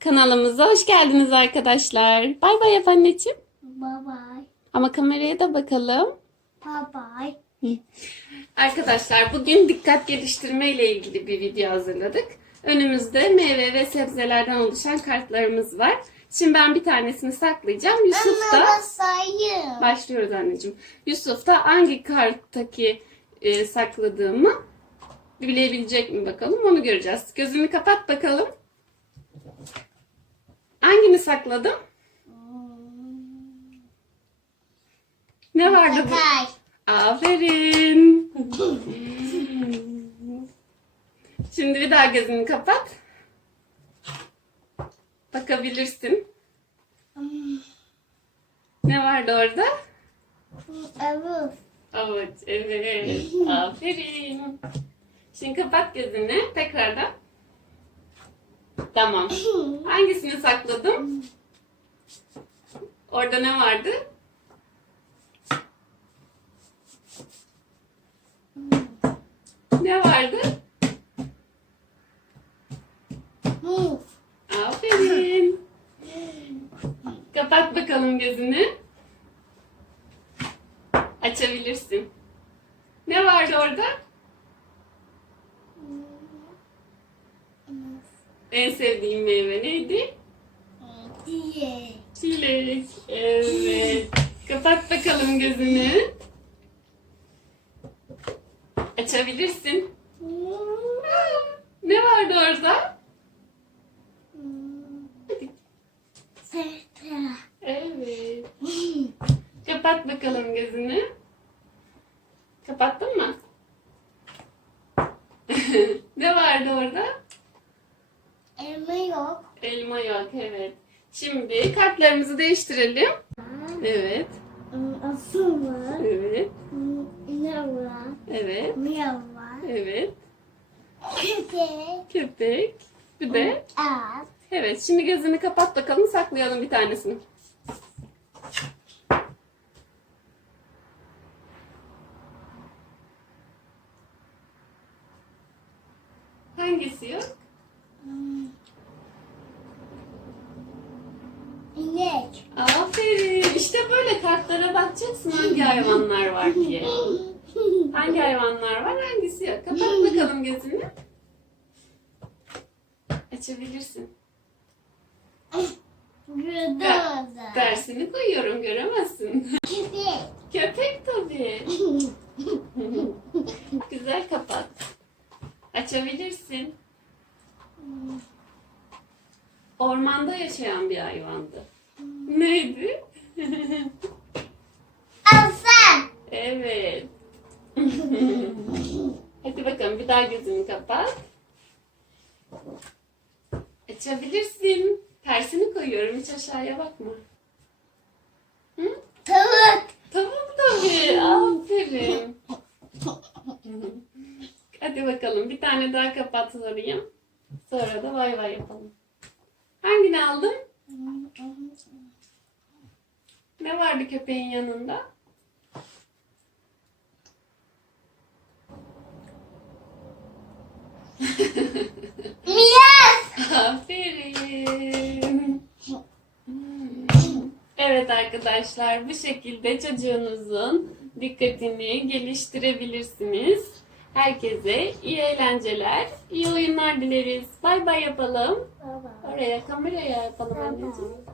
Kanalımıza hoş geldiniz arkadaşlar. Bay bay yap anneciğim. Bye bye. Ama kameraya da bakalım. Bye bye. Arkadaşlar bugün dikkat geliştirme ile ilgili bir video hazırladık. Önümüzde meyve ve sebzelerden oluşan kartlarımız var. Şimdi ben bir tanesini saklayacağım. Yusuf da başlıyoruz anneciğim. Yusuf da hangi karttaki e, sakladığımı bilebilecek mi bakalım onu göreceğiz. Gözünü kapat bakalım. Hangini sakladım? Ne vardı bu? Sakay. Aferin. Şimdi bir daha gözünü kapat. Bakabilirsin. Ne vardı orada? Evet. Avuç. Evet. Aferin. Şimdi kapat gözünü. Tekrardan. Tamam. Hangisini sakladım? Orada ne vardı? Ne vardı? Aferin. Kapat bakalım gözünü. Açabilirsin. Ne vardı orada? En sevdiğim meyve neydi? Diye. Çilek. Evet. Kapat bakalım gözünü. Açabilirsin. Ne vardı orada? Evet. Kapat bakalım gözünü. Kapattın mı? ne vardı orada? Elma yok. Yok, evet. Şimdi kartlarımızı değiştirelim. Evet, var. evet, Ne var? evet, Miyav var. evet. Köpek. Köpek. Bir de. At. Evet, şimdi gözünü kapat bakalım, saklayalım bir tanesini. Hangisi yok? İnek. Aferin. İşte böyle kartlara bakacaksın hangi hayvanlar var diye. Hangi hayvanlar var, hangisi yok. Kapat bakalım gözünü. Açabilirsin. Orada. Dersini koyuyorum, göremezsin. Köpek. Köpek tabii. Güzel kapat. Açabilirsin. Ormanda yaşayan bir hayvandı. Neydi? Aslan. Evet. Hadi bakalım bir daha gözünü kapat. Açabilirsin. Tersini koyuyorum hiç aşağıya bakma. Hı? Tavuk. Tavuk tabii. Aferin. Hadi bakalım bir tane daha kapat sorayım. Sonra da bay bay yapalım. Hangini aldın? Ne vardı köpeğin yanında? Miyav. Aferin. Evet arkadaşlar bu şekilde çocuğunuzun dikkatini geliştirebilirsiniz. Herkese iyi eğlenceler, iyi oyunlar dileriz. Bay bay yapalım. Baba. Oraya kameraya yapalım anneciğim.